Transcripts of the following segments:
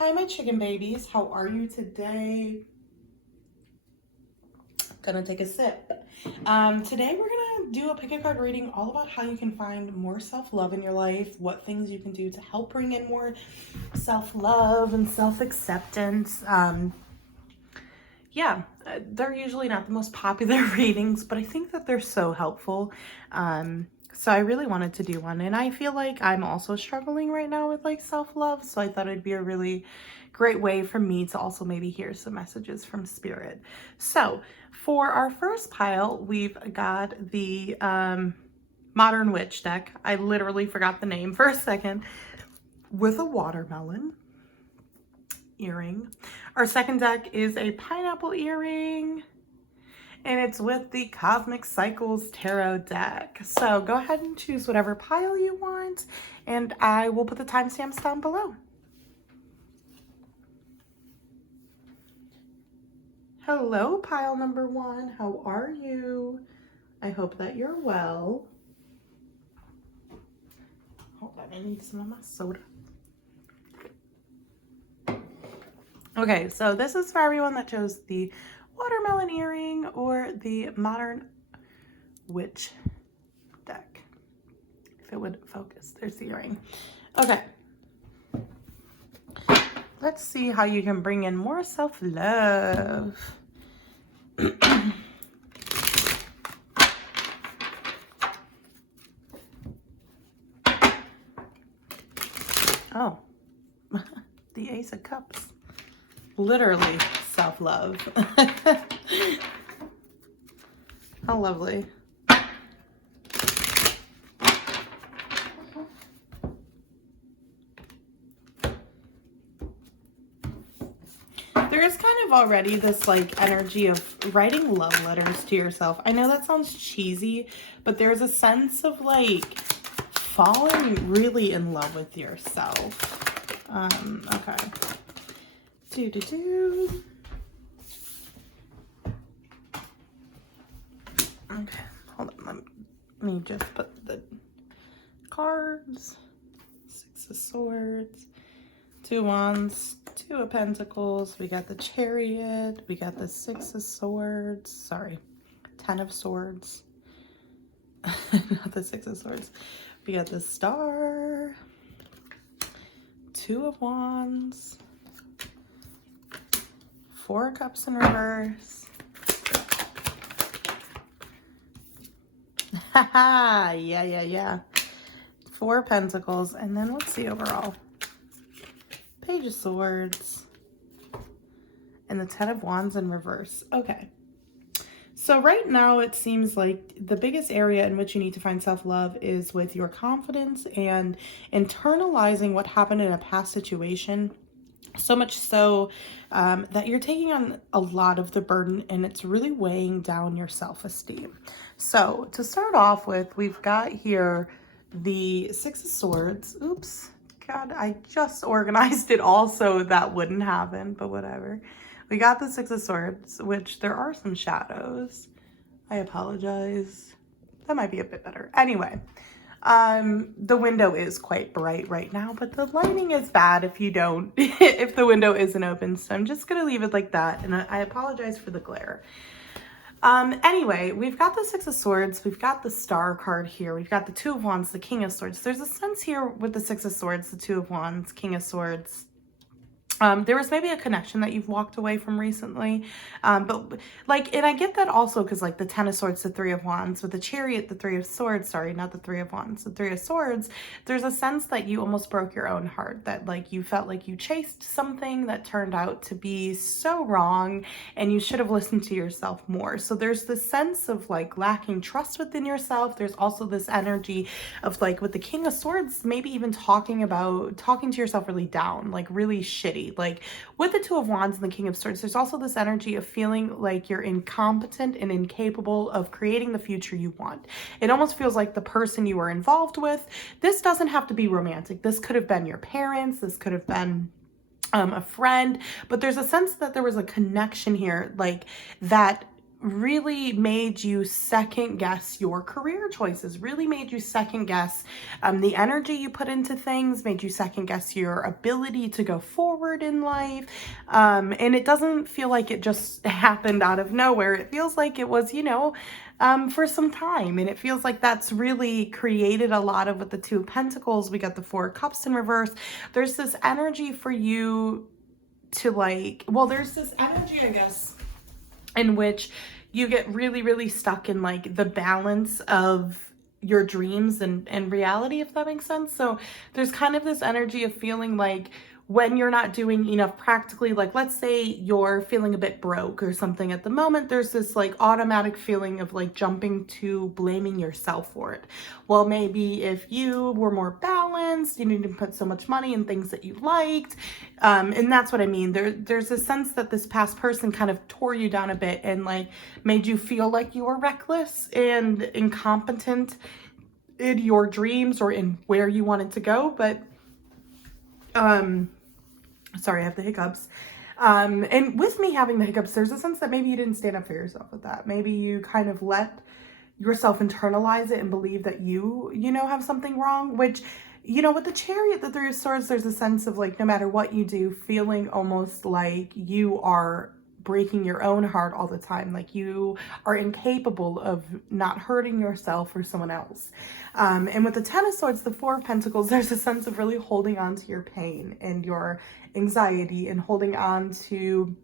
Hi, my chicken babies. How are you today? Gonna take a sip. Today we're gonna do a pick a card reading all about how you can find more self-love in your life, what things you can do to help bring in more self-love and self-acceptance. They're usually not the most popular readings, but I think that they're so helpful. So I really wanted to do one, and I feel like I'm also struggling right now with like self-love, so I thought it'd be a really great way for me to also maybe hear some messages from spirit. So for our first pile, we've got the Modern Witch deck. I literally forgot the name for a second, with a watermelon earring. Our second deck is a pineapple earring, and it's with the Cosmic Cycles Tarot deck. So go ahead and choose whatever pile you want, and I will put the timestamps down below. Hello, pile number 1. How are you? I hope that you're well. Hold on, I need some of my soda. Okay, so this is for everyone that chose the watermelon earring or the Modern Witch deck. If it would focus, there's the earring. Okay. Let's see how you can bring in more self-love. Oh, the Ace of Cups. Literally self-love. How lovely. There is kind of already this like energy of writing love letters to yourself. I know that sounds cheesy, but there's a sense of like falling really in love with yourself. Okay. Okay, hold on. Let me just put the cards. 6 of Swords, 2 of Wands, 2 of Pentacles. We got the Chariot. We got the 6 of Swords. Sorry, 10 of Swords. Not the 6 of Swords. We got the Star, 2 of Wands, 4 of Cups in reverse. Haha, yeah. 4 of Pentacles, and then let's see overall. Page of Swords, and the 10 of Wands in reverse. Okay. So right now it seems like the biggest area in which you need to find self-love is with your confidence and internalizing what happened in a past situation. So much so that you're taking on a lot of the burden, and it's really weighing down your self-esteem. So to start off with, we've got here the 6 of Swords. Oops, God, I just organized it all so that wouldn't happen, but whatever. We got the 6 of Swords, which there are some shadows. I apologize. That might be a bit better. Anyway, the window is quite bright right now, but the lighting is bad if you don't, if the window isn't open. So I'm just going to leave it like that. And I apologize for the glare. Anyway, we've got the 6 of Swords. We've got the Star card here. We've got the 2 of Wands, the King of Swords. There's a sense here with the 6 of Swords, the 2 of Wands, King of Swords. There was maybe a connection that you've walked away from recently. But like, and I get that also because like the 10 of Swords, the 3 of Wands, with the Chariot, the 3 of Swords, sorry, not the 3 of Wands, the 3 of Swords, there's a sense that you almost broke your own heart, that like you felt like you chased something that turned out to be so wrong and you should have listened to yourself more. So there's this sense of like lacking trust within yourself. There's also this energy of like with the King of Swords, maybe even talking to yourself really down, like really shitty. Like with the 2 of Wands and the King of Swords, there's also this energy of feeling like you're incompetent and incapable of creating the future you want. It almost feels like the person you were involved with, this doesn't have to be romantic. This could have been your parents. This could have been a friend, but there's a sense that there was a connection here, like that really made you second guess your career choices, really made you second guess the energy you put into things, made you second guess your ability to go forward in life. And it doesn't feel like it just happened out of nowhere. It feels like it was, for some time. And it feels like that's really created a lot of with the Two of Pentacles. We got the Four of Cups in reverse. There's this energy for you to there's this energy, I guess, in which you get really, really stuck in like the balance of your dreams and reality, if that makes sense. So there's kind of this energy of feeling like when you're not doing enough practically, like let's say you're feeling a bit broke or something at the moment, there's this like automatic feeling of like jumping to blaming yourself for it. Well, maybe if you were more balanced, you didn't put so much money in things that you liked. And that's what I mean. There's a sense that this past person kind of tore you down a bit and like made you feel like you were reckless and incompetent in your dreams or in where you wanted to go. But, sorry, I have the hiccups. And with me having the hiccups, there's a sense that maybe you didn't stand up for yourself with that. Maybe you kind of let yourself internalize it and believe that you have something wrong, which, with the Chariot, the Three of Swords, there's a sense of like, no matter what you do, feeling almost like you are breaking your own heart all the time, like you are incapable of not hurting yourself or someone else. And with the Ten of Swords, the Four of Pentacles, there's a sense of really holding on to your pain and your anxiety and holding on to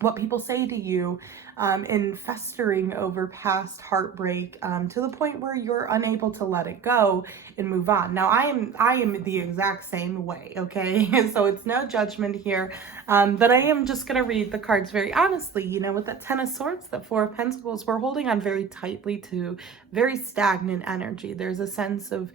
what people say to you, and festering over past heartbreak, to the point where you're unable to let it go and move on. Now, I am the exact same way, okay? So it's no judgment here, but I am just going to read the cards very honestly. With that Ten of Swords, the Four of Pentacles, we're holding on very tightly to very stagnant energy. There's a sense of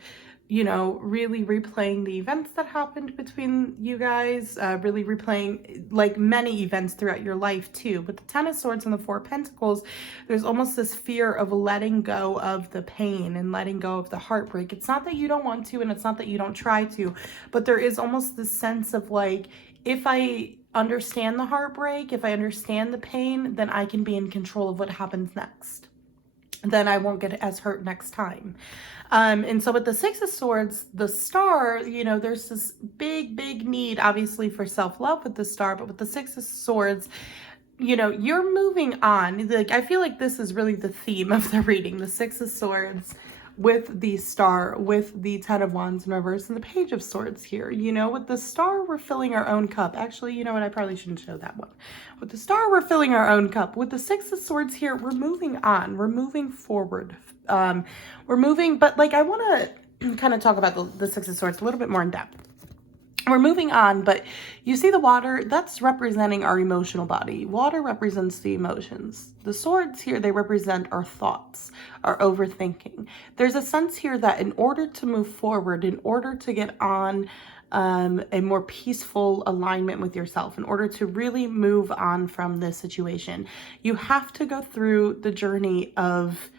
really replaying the events that happened between you guys, really replaying like many events throughout your life too. With the Ten of Swords and the Four of Pentacles, there's almost this fear of letting go of the pain and letting go of the heartbreak. It's not that you don't want to, and it's not that you don't try to, but there is almost this sense of like, if I understand the heartbreak, if I understand the pain, then I can be in control of what happens next. Then I won't get as hurt next time. And so with the Six of Swords, the Star, there's this big need, obviously, for self-love with the Star, but with the Six of Swords, you're moving on. Like, I feel like this is really the theme of the reading, the Six of Swords with the Star, with the Ten of Wands in reverse, and the Page of Swords here. With the Star, we're filling our own cup. Actually, you know what? I probably shouldn't show that one. With the Star, we're filling our own cup. With the Six of Swords here, we're moving on. We're moving forward. We're moving, but like I want to kind of talk about the Six of Swords a little bit more in depth. We're moving on, but you see the water, that's representing our emotional body. Water represents the emotions. The swords here, they represent our thoughts, our overthinking. There's a sense here that in order to move forward, in order to get on a more peaceful alignment with yourself, in order to really move on from this situation, you have to go through the journey of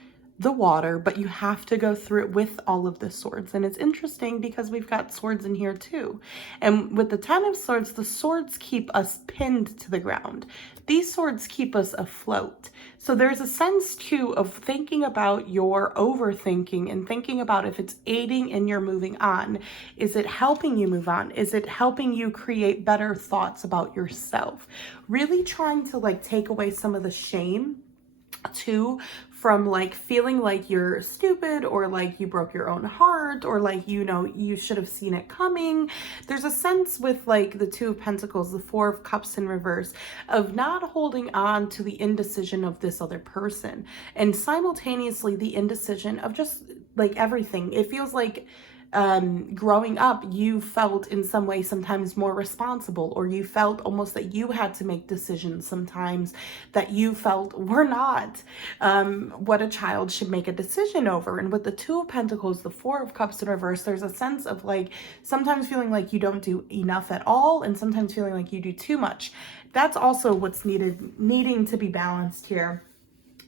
the water, but you have to go through it with all of the swords. And it's interesting because we've got swords in here too. And with the Ten of Swords, the swords keep us pinned to the ground. These swords keep us afloat. So there's a sense too of thinking about your overthinking and thinking about if it's aiding in your moving on. Is it helping you move on? Is it helping you create better thoughts about yourself? Really trying to like take away some of the shame too, from like feeling like you're stupid or like you broke your own heart or like, you should have seen it coming. There's a sense with like the Two of Pentacles, the Four of Cups in reverse, of not holding on to the indecision of this other person, and simultaneously the indecision of just like everything. It feels like growing up, you felt in some way sometimes more responsible, or you felt almost that you had to make decisions sometimes that you felt were not what a child should make a decision over. And with the Two of Pentacles, the Four of Cups in reverse, there's a sense of like sometimes feeling like you don't do enough at all, and sometimes feeling like you do too much. That's also what's needing to be balanced here.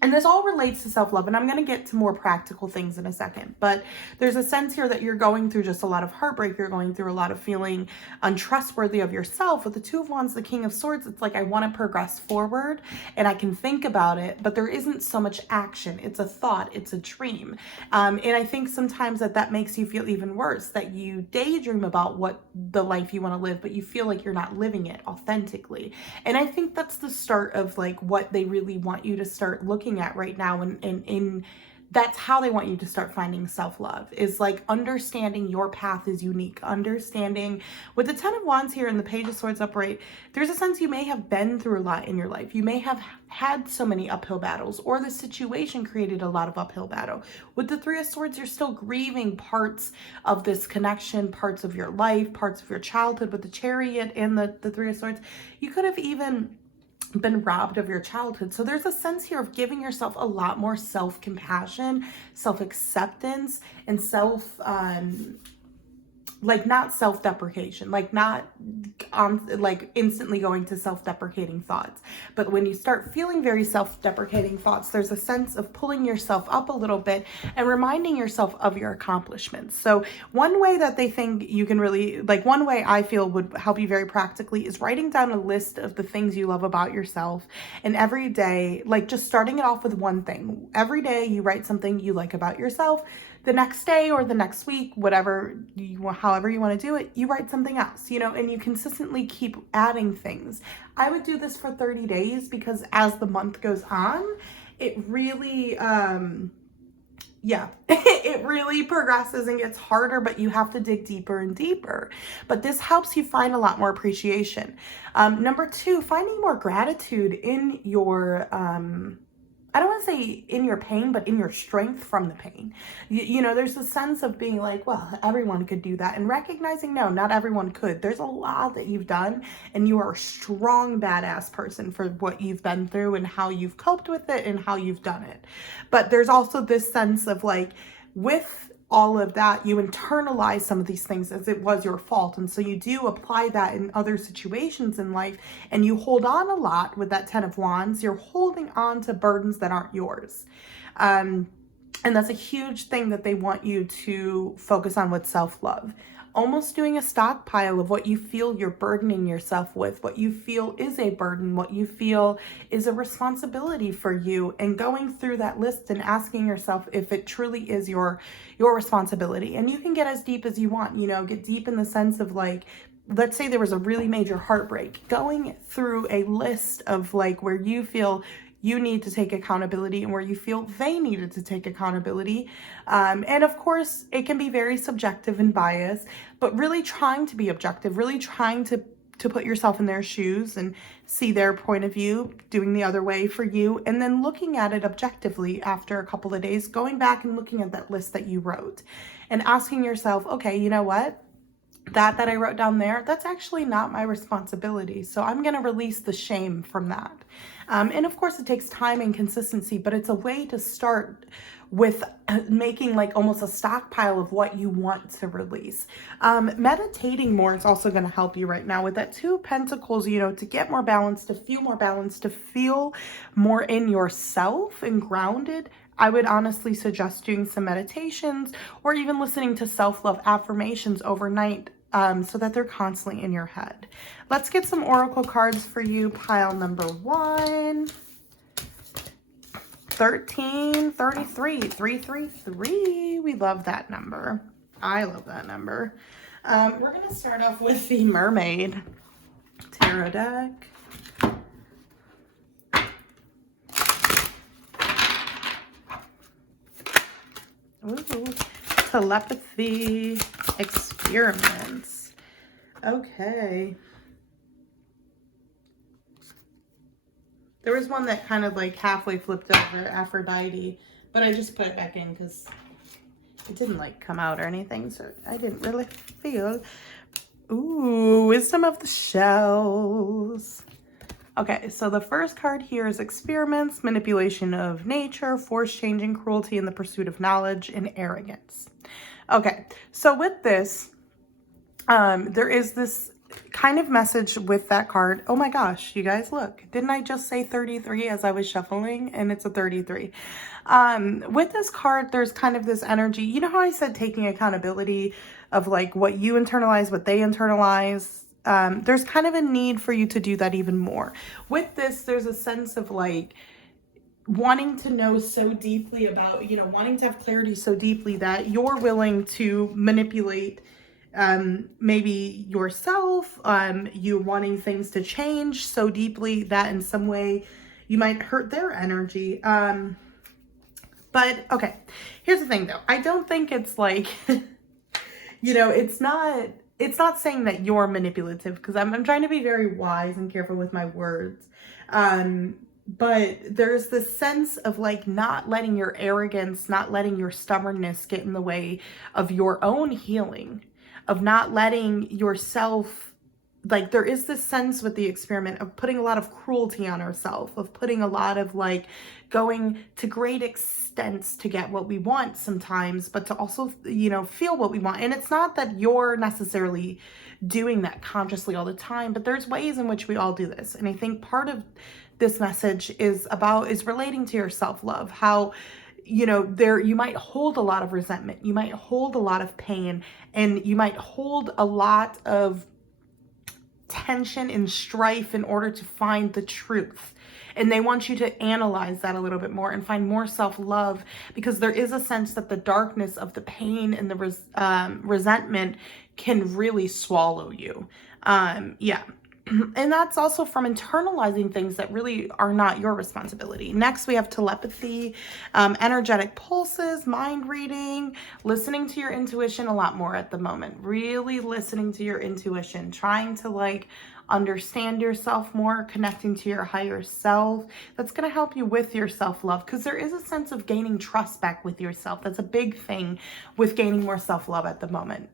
And this all relates to self-love, and I'm going to get to more practical things in a second. But there's a sense here that you're going through just a lot of heartbreak. You're going through a lot of feeling untrustworthy of yourself. With the Two of Wands, the King of Swords, it's like I want to progress forward and I can think about it, but there isn't so much action. It's a thought. It's a dream. And I think sometimes that makes you feel even worse, that you daydream about what the life you want to live, but you feel like you're not living it authentically. And I think that's the start of like what they really want you to start looking at right now, and that's how they want you to start finding self-love, is like understanding your path is unique. Understanding with the Ten of Wands here and the Page of Swords upright, there's a sense you may have been through a lot in your life. You may have had so many uphill battles, or the situation created a lot of uphill battle. With the Three of Swords, you're still grieving parts of this connection, parts of your life, parts of your childhood. With the Chariot and the Three of Swords, you could have even been robbed of your childhood. So there's a sense here of giving yourself a lot more self-compassion, self-acceptance, and like not self-deprecation, like not like instantly going to self-deprecating thoughts. But when you start feeling very self-deprecating thoughts, there's a sense of pulling yourself up a little bit and reminding yourself of your accomplishments. So one way that they think you can really, like one way I feel would help you very practically, is writing down a list of the things you love about yourself. And every day, like just starting it off with one thing. Every day you write something you like about yourself. The next day or the next week, whatever however you want to do it, you write something else, and you consistently keep adding things. I would do this for 30 days because as the month goes on, it really, it really progresses and gets harder, but you have to dig deeper and deeper. But this helps you find a lot more appreciation. Number 2, finding more gratitude in your, I don't want to say in your pain, but in your strength from the pain. There's a sense of being like, well, everyone could do that. And recognizing, no, not everyone could. There's a lot that you've done, and you are a strong, badass person for what you've been through and how you've coped with it and how you've done it. But there's also this sense of like, with all of that, you internalize some of these things as it was your fault. And so you do apply that in other situations in life, and you hold on a lot with that Ten of Wands. You're holding on to burdens that aren't yours. And that's a huge thing that they want you to focus on with self-love. Almost doing a stockpile of what you feel you're burdening yourself with, what you feel is a burden, what you feel is a responsibility for you, and going through that list and asking yourself if it truly is your responsibility. And you can get as deep as you want, get deep in the sense of like, let's say there was a really major heartbreak, going through a list of like where you feel you need to take accountability and where you feel they needed to take accountability. And of course, it can be very subjective and biased, but really trying to be objective, really trying to put yourself in their shoes and see their point of view, doing the other way for you, and then looking at it objectively after a couple of days, going back and looking at that list that you wrote and asking yourself, okay, you know what? That I wrote down there, that's actually not my responsibility. So I'm going to release the shame from that. And of course it takes time and consistency, but it's a way to start with making like almost a stockpile of what you want to release. Meditating more is also going to help you right now with that Two of Pentacles, to get more balance, to feel more balance, to feel more in yourself and grounded. I would honestly suggest doing some meditations or even listening to self-love affirmations overnight, so that they're constantly in your head. Let's get some oracle cards for you. Pile number 1, 1333, 333. We love that number. I love that number. We're going to start off with the Mermaid Tarot deck. Ooh, telepathy experiments. Okay. There was one that kind of like halfway flipped over, Aphrodite, but I just put it back in because it didn't like come out or anything, so I didn't really feel. Ooh, Wisdom of the Shells. Okay, so the first card here is experiments, manipulation of nature, force changing, cruelty in the pursuit of knowledge, and arrogance. Okay, so with this, there is this kind of message with that card. Oh my gosh, you guys, look. Didn't I just say 33 as I was shuffling? And it's a 33. With this card, there's kind of this energy. You know how I said taking accountability of like what you internalize, what they internalize? There's kind of a need for you to do that even more. With this, there's a sense of like wanting to know so deeply about, you know, wanting to have clarity so deeply that you're willing to manipulate maybe yourself, you wanting things to change so deeply that in some way you might hurt their energy. But okay, here's the thing though. I don't think it's like, you know, it's not saying that you're manipulative, because I'm trying to be very wise and careful with my words. But there's this sense of like not letting your arrogance, not letting your stubbornness get in the way of your own healing, of not letting yourself, like there is this sense with the experiment of putting a lot of cruelty on ourselves, of putting a lot of like going to great extents to get what we want sometimes, but to also, you know, feel what we want. And it's not that you're necessarily doing that consciously all the time, but there's ways in which we all do this. And I think part of this message is relating to your self-love, how, you know, you might hold a lot of resentment, you might hold a lot of pain, and you might hold a lot of tension and strife in order to find the truth. And they want you to analyze that a little bit more and find more self-love, because there is a sense that the darkness of the pain and the resentment can really swallow you. Yeah. And that's also from internalizing things that really are not your responsibility. Next, we have telepathy, energetic pulses, mind reading, listening to your intuition a lot more at the moment. Really listening to your intuition, trying to like understand yourself more, connecting to your higher self. That's going to help you with your self-love, because there is a sense of gaining trust back with yourself. That's a big thing with gaining more self-love at the moment.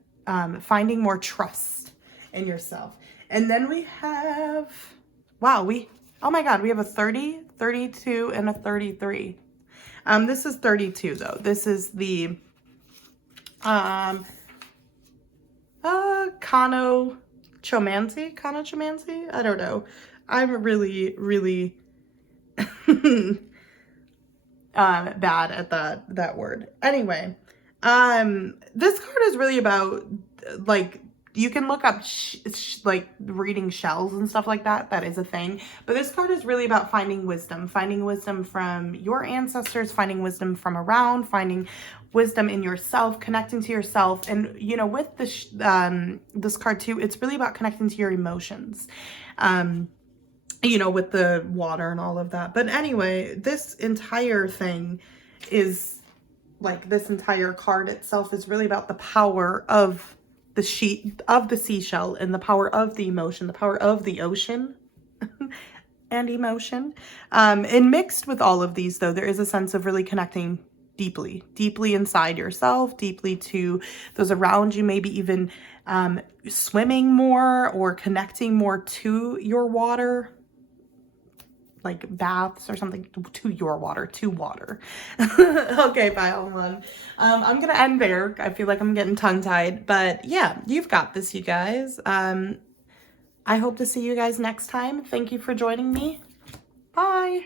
Finding more trust in yourself. And then we have, wow, oh my God, we have a 30, 32, and a 33. This is 32 though. This is the, Kano Chomancy? I don't know. I'm really, really bad at that word. Anyway, this card is really about like, you can look up like reading shells and stuff like that. That is a thing. But this card is really about finding wisdom from your ancestors, finding wisdom from around, finding wisdom in yourself, connecting to yourself. And, you know, with this, this card too, it's really about connecting to your emotions, you know, with the water and all of that. But anyway, this entire thing is like, this entire card itself is really about the power of the sheet of the seashell and the power of the emotion, the power of the ocean and emotion. And mixed with all of these though, there is a sense of really connecting deeply, deeply inside yourself, deeply to those around you, maybe even swimming more or connecting more to your water, like baths or something, to your water, to water. Okay, pile one. I'm gonna end there. I feel like I'm getting tongue-tied, but yeah, you've got this, you guys. I hope to see you guys next time. Thank you for joining me. Bye.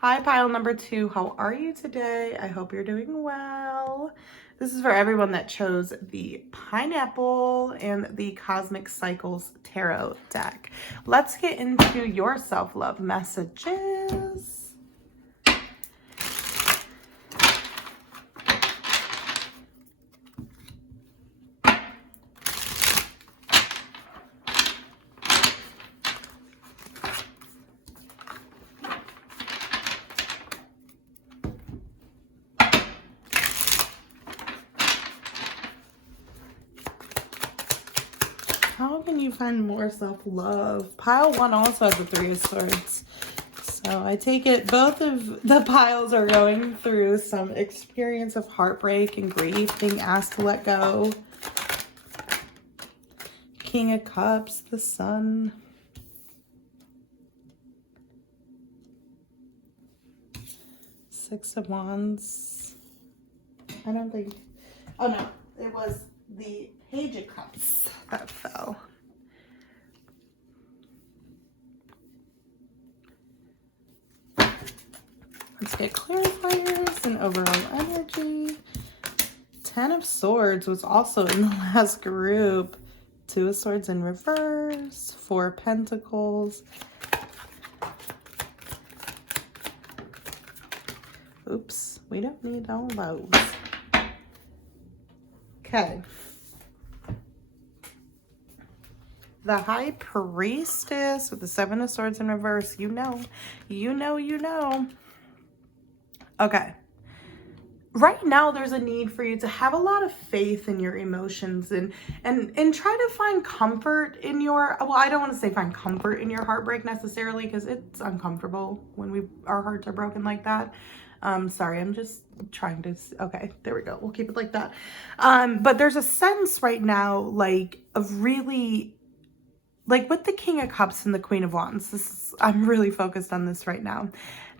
Hi, pile number 2. How are you today? I hope you're doing well. This is for everyone that chose the Pineapple and the Cosmic Cycles Tarot deck. Let's get into your self-love messages. How can you find more self-love? Pile 1 also has the 3 of Swords. So I take it both of the piles are going through some experience of heartbreak and grief, being asked to let go. King of Cups, the Sun. Six of Wands. I don't think, oh no, it was the Page of Cups that fell. Let's get clarifiers and overall energy. 10 of Swords was also in the last group. 2 of Swords in reverse. 4 of Pentacles. Oops, we don't need all those. Okay. The High Priestess with the 7 of Swords in reverse. You know. Okay. Right now, there's a need for you to have a lot of faith in your emotions and try to find comfort in your, well, I don't want to say find comfort in your heartbreak necessarily, because it's uncomfortable when our hearts are broken like that. Sorry, I'm just trying to, okay, there we go. We'll keep it like that. But there's a sense right now, like, of really, like with the King of Cups and the Queen of Wands, I'm really focused on this right now.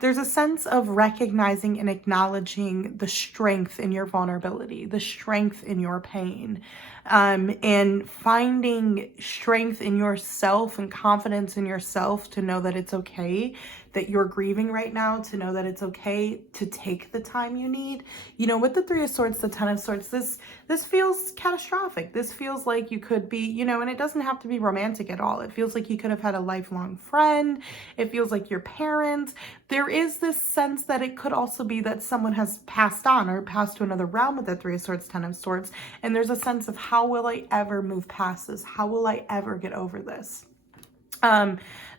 There's a sense of recognizing and acknowledging the strength in your vulnerability, the strength in your pain, and finding strength in yourself and confidence in yourself to know that it's okay that you're grieving right now, to know that it's okay to take the time you need. You know, with the 3 of Swords, the 10 of Swords, this feels catastrophic. This feels like you could be, you know, and it doesn't have to be romantic at all. It feels like you could have had a lifelong friend. It feels like your parents. There is this sense that it could also be that someone has passed on or passed to another realm with the 3 of Swords, 10 of Swords. And there's a sense of, how will I ever move past this? How will I ever get over this?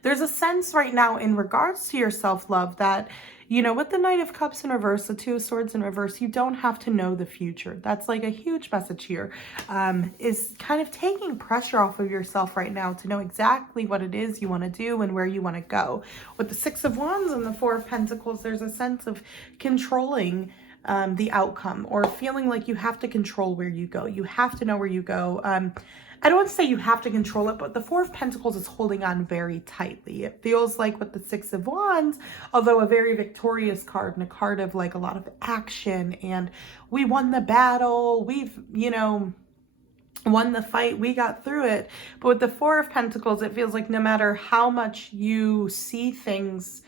There's a sense right now in regards to your self-love that, you know, with the Knight of Cups in reverse, the 2 of Swords in reverse, you don't have to know the future. That's like a huge message here, is kind of taking pressure off of yourself right now to know exactly what it is you want to do and where you want to go. With the 6 of Wands and the 4 of Pentacles, there's a sense of controlling the outcome, or feeling like you have to control where you go. You have to know where you go. I don't want to say you have to control it, but the 4 of Pentacles is holding on very tightly. It feels like with the 6 of Wands, although a very victorious card and a card of like a lot of action, and we won the battle, we've, you know, won the fight, we got through it. But with the 4 of Pentacles, it feels like no matter how much you see things,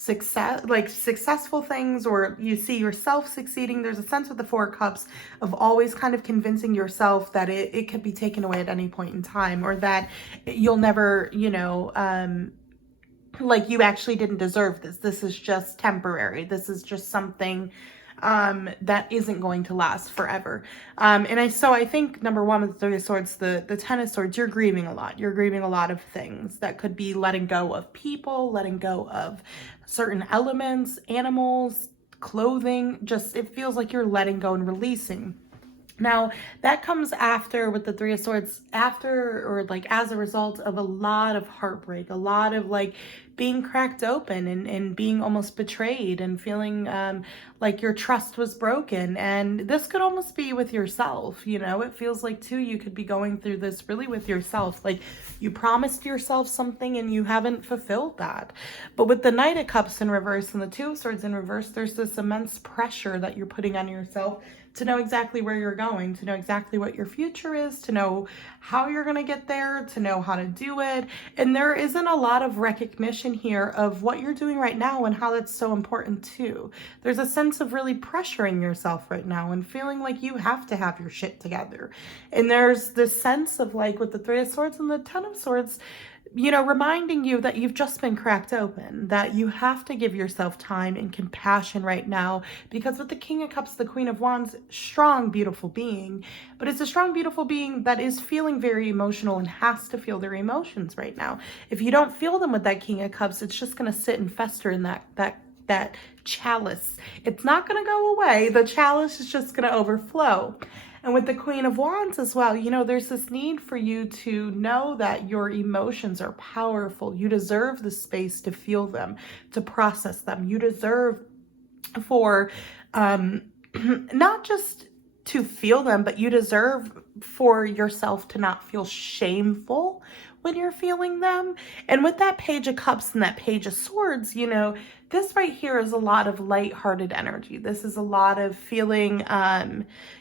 successful things, or you see yourself succeeding, there's a sense with the 4 of Cups of always kind of convincing yourself that it could be taken away at any point in time, or that you'll never, you know, like you actually didn't deserve this. This is just temporary. This is just something that isn't going to last forever. So I think number one with the 3 of Swords, the 10 of Swords, you're grieving a lot. You're grieving a lot of things that could be letting go of people, letting go of certain elements, animals, clothing. Just, it feels like you're letting go and releasing. Now, that comes after, with the 3 of Swords, after, or like as a result of a lot of heartbreak, a lot of like being cracked open and being almost betrayed and feeling like your trust was broken. And this could almost be with yourself, you know. It feels like too, you could be going through this really with yourself. Like you promised yourself something and you haven't fulfilled that. But with the Knight of Cups in reverse and the 2 of Swords in reverse, there's this immense pressure that you're putting on yourself to know exactly where you're going, to know exactly what your future is, to know how you're going to get there, to know how to do it. And there isn't a lot of recognition here of what you're doing right now and how that's so important too. There's a sense of really pressuring yourself right now and feeling like you have to have your shit together. And there's this sense of like with the 3 of Swords and the 10 of Swords, you know, reminding you that you've just been cracked open, that you have to give yourself time and compassion right now, because with the King of Cups, the Queen of Wands, strong, beautiful being, but it's a strong, beautiful being that is feeling very emotional and has to feel their emotions right now. If you don't feel them with that King of Cups, it's just going to sit and fester in that chalice. It's not going to go away. The chalice is just going to overflow. And with the Queen of Wands as well, you know, there's this need for you to know that your emotions are powerful. You deserve the space to feel them, to process them. You deserve for not just to feel them, but you deserve for yourself to not feel shameful when you're feeling them. And with that Page of Cups and that Page of Swords, you know, this right here is a lot of lighthearted energy. This is a lot of feeling,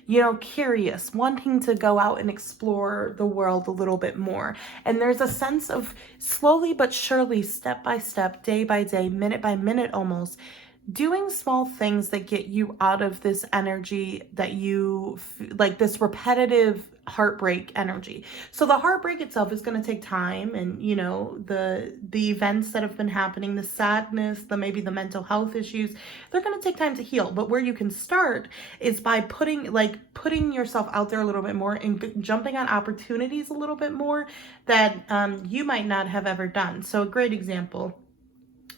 you know, curious, wanting to go out and explore the world a little bit more. And there's a sense of slowly but surely, step by step, day by day, minute by minute almost, doing small things that get you out of this energy that you like, this repetitive heartbreak energy. So the heartbreak itself is going to take time, and you know, the events that have been happening, the sadness, maybe the mental health issues, they're going to take time to heal. But where you can start is by putting yourself out there a little bit more and jumping on opportunities a little bit more that you might not have ever done. So a great example,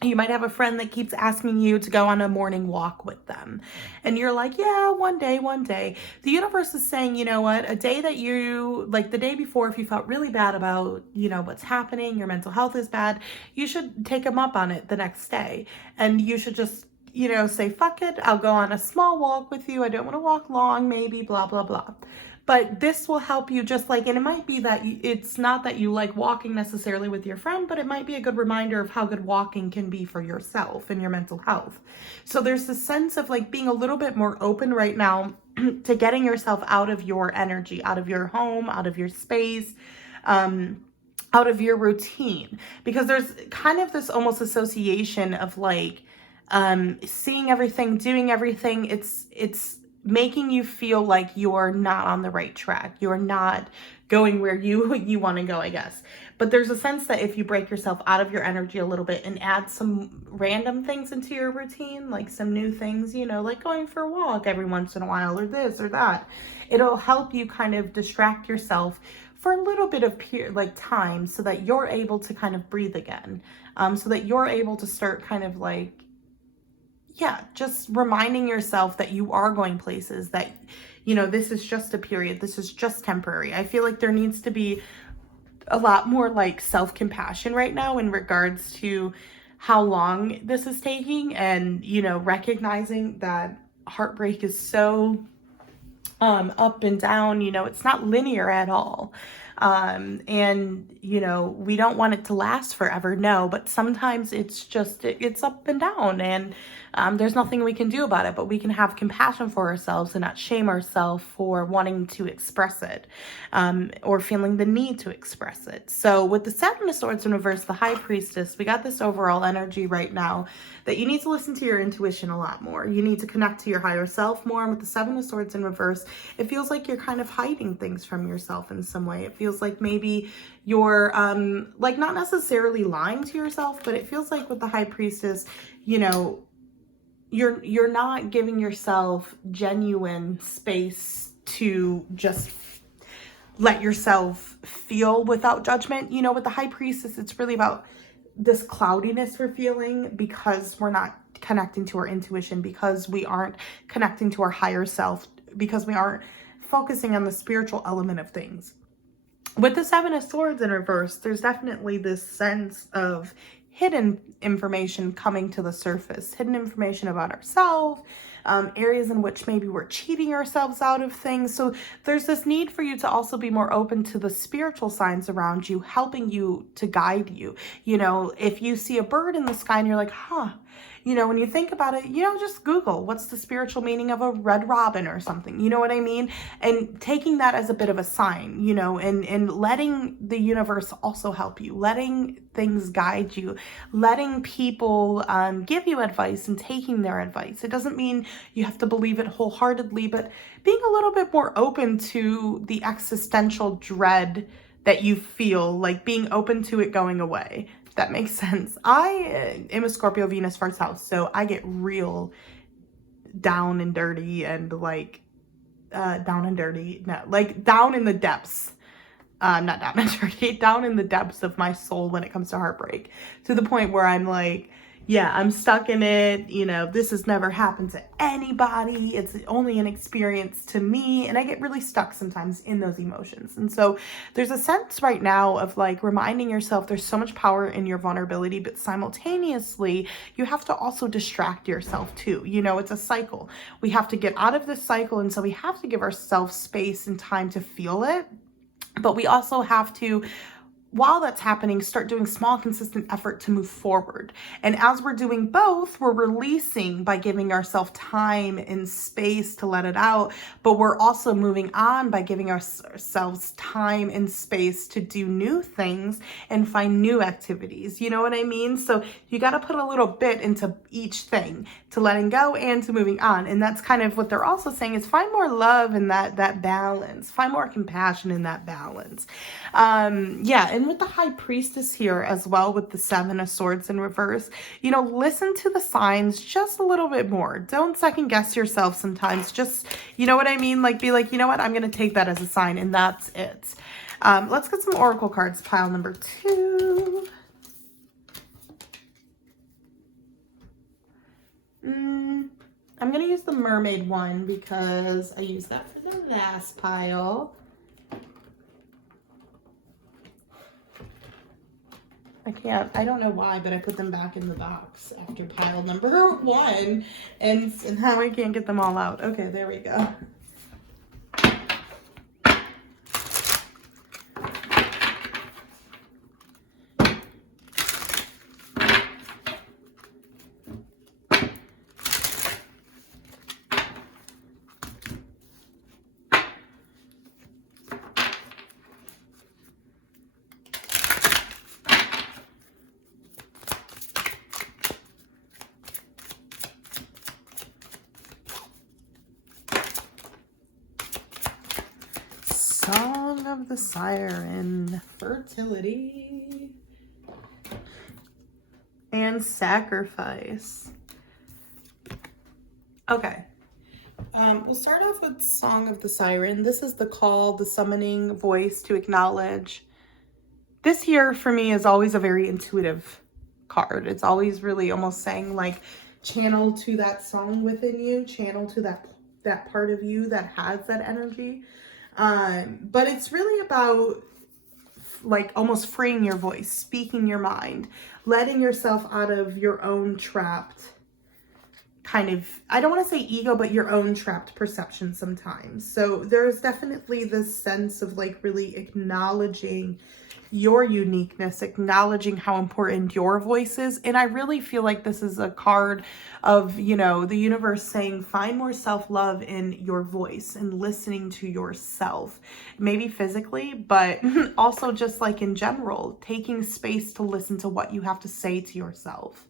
you might have a friend that keeps asking you to go on a morning walk with them. And you're like, yeah, one day. The universe is saying, you know what, a day that you, like the day before, if you felt really bad about, you know, what's happening, your mental health is bad, you should take them up on it the next day. And you should just, you know, say, fuck it, I'll go on a small walk with you. I don't want to walk long, maybe, blah, blah, blah. But this will help you, just like, and it might be that it's not that you like walking necessarily with your friend, but it might be a good reminder of how good walking can be for yourself and your mental health. So there's this sense of like being a little bit more open right now to getting yourself out of your energy, out of your home, out of your space, out of your routine, because there's kind of this almost association of like seeing everything, doing everything. It's making you feel like you're not on the right track. You're not going where you want to go, I guess. But there's a sense that if you break yourself out of your energy a little bit and add some random things into your routine, like some new things, you know, like going for a walk every once in a while, or this or that, it'll help you kind of distract yourself for a little bit of time, so that you're able to kind of breathe again, so that you're able to start kind of like, yeah, just reminding yourself that you are going places, that, you know, this is just a period. This is just temporary. I feel like there needs to be a lot more like self-compassion right now in regards to how long this is taking, and, you know, recognizing that heartbreak is so up and down, you know, it's not linear at all. And, you know, we don't want it to last forever, no, but sometimes it's just, it's up and down, and there's nothing we can do about it, but we can have compassion for ourselves and not shame ourselves for wanting to express it, or feeling the need to express it. So with the Seven of Swords in reverse, the High Priestess, we got this overall energy right now that you need to listen to your intuition a lot more. You need to connect to your higher self more. And with the Seven of Swords in reverse, it feels like you're kind of hiding things from yourself in some way. It feels like maybe you're like not necessarily lying to yourself, but it feels like with the High Priestess, you know, you're not giving yourself genuine space to just let yourself feel without judgment. You know, with the High Priestess, it's really about this cloudiness we're feeling because we're not connecting to our intuition, because we aren't connecting to our higher self, because we aren't focusing on the spiritual element of things. With the Seven of Swords in reverse, there's definitely this sense of hidden information coming to the surface, hidden information about ourselves, areas in which maybe we're cheating ourselves out of things. So there's this need for you to also be more open to the spiritual signs around you, helping you to guide you. You know, if you see a bird in the sky and you're like, huh, you know, when you think about it, you know, just Google what's the spiritual meaning of a red robin or something, you know what I mean? And taking that as a bit of a sign, you know, and letting the universe also help you, letting things guide you, letting people give you advice and taking their advice. It doesn't mean you have to believe it wholeheartedly, but being a little bit more open to the existential dread that you feel, like being open to it going away. That makes sense. I am a Scorpio Venus first house, so I get real down and dirty and like down in the depths. Not down and dirty, down in the depths of my soul when it comes to heartbreak, to the point where I'm like, yeah, I'm stuck in it. You know, this has never happened to anybody. It's only an experience to me. And I get really stuck sometimes in those emotions. And so there's a sense right now of like reminding yourself there's so much power in your vulnerability, but simultaneously you have to also distract yourself too. You know, it's a cycle. We have to get out of this cycle. And so we have to give ourselves space and time to feel it. But we also have to while that's happening, start doing small, consistent effort to move forward. And as we're doing both, we're releasing by giving ourselves time and space to let it out, but we're also moving on by giving ourselves time and space to do new things and find new activities. You know what I mean? So you got to put a little bit into each thing, to letting go and to moving on. And that's kind of what they're also saying, is find more love in that balance, find more compassion in that balance. Yeah, and with the High Priestess here as well, with the Seven of Swords in reverse, you know, listen to the signs just a little bit more. Don't second guess yourself sometimes. Just, you know what I mean? Like, be like, you know what? I'm going to take that as a sign, and that's it. Let's get some Oracle cards, pile number 2. I'm going to use the Mermaid one because I used that for the last pile. I don't know why, but I put them back in the box after pile number 1, and now I can't get them all out. Okay, there we go. Song of the Siren, fertility, and sacrifice. Okay. We'll start off with Song of the Siren. This is the call, the summoning voice to acknowledge. This here for me is always a very intuitive card. It's always really almost saying like, channel to that song within you, channel to that part of you that has that energy. But it's really about like almost freeing your voice, speaking your mind, letting yourself out of your own trapped kind of, I don't want to say ego, but your own trapped perception sometimes. So there's definitely this sense of like really acknowledging your uniqueness, acknowledging how important your voice is. And I really feel like this is a card of, you know, the universe saying, find more self-love in your voice and listening to yourself, maybe physically, but also just like in general, taking space to listen to what you have to say to yourself.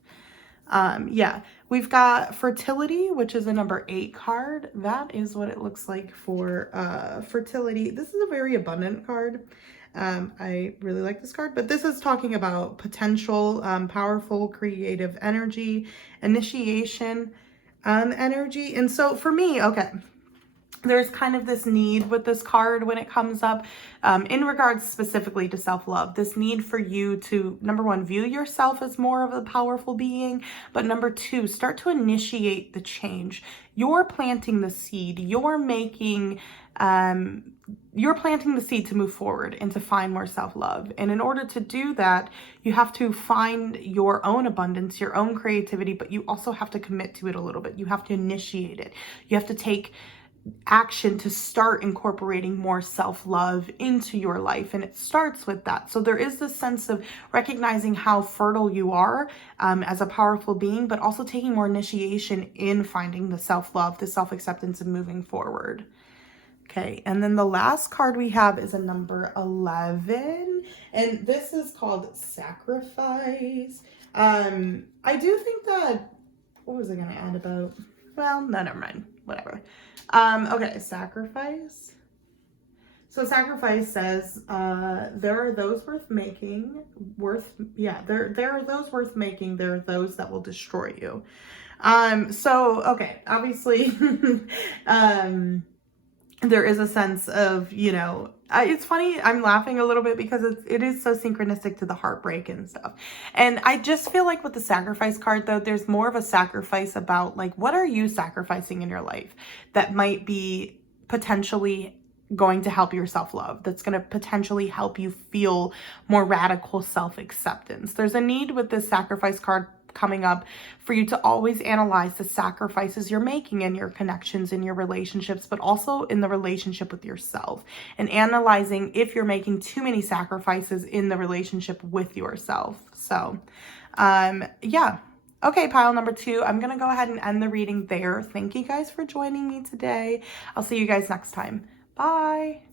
Yeah, we've got fertility, which is a number 8 card. That is what it looks like for fertility. This is a very abundant card. I really like this card, but this is talking about potential, powerful, creative energy, initiation, energy. And so for me, okay, there's kind of this need with this card when it comes up, in regards specifically to self-love, this need for you to, number 1, view yourself as more of a powerful being, but number 2, start to initiate the change. You're planting the seed, you're planting the seed to move forward and to find more self-love. And in order to do that, you have to find your own abundance, your own creativity, but you also have to commit to it a little bit. You have to initiate it. You have to take action to start incorporating more self-love into your life, and it starts with that. So there is this sense of recognizing how fertile you are as a powerful being, but also taking more initiation in finding the self-love, the self-acceptance, and moving forward. Okay, and then the last card we have is a number 11, and this is called Sacrifice. I do think that, what was I going to add about? Well, no, never mind. Whatever. Okay, sacrifice. So sacrifice says, there are those worth making, there are those worth making, there are those that will destroy you. So, okay, obviously, there is a sense of, you know, it's funny, I'm laughing a little bit because it is so synchronistic to the heartbreak and stuff. And I just feel like with the sacrifice card, though, there's more of a sacrifice about, like, what are you sacrificing in your life that might be potentially going to help your self-love, that's going to potentially help you feel more radical self-acceptance. There's a need with this sacrifice card coming up, for you to always analyze the sacrifices you're making in your connections, in your relationships, but also in the relationship with yourself, and analyzing if you're making too many sacrifices in the relationship with yourself. So, yeah. Okay, pile number 2, I'm going to go ahead and end the reading there. Thank you guys for joining me today. I'll see you guys next time. Bye.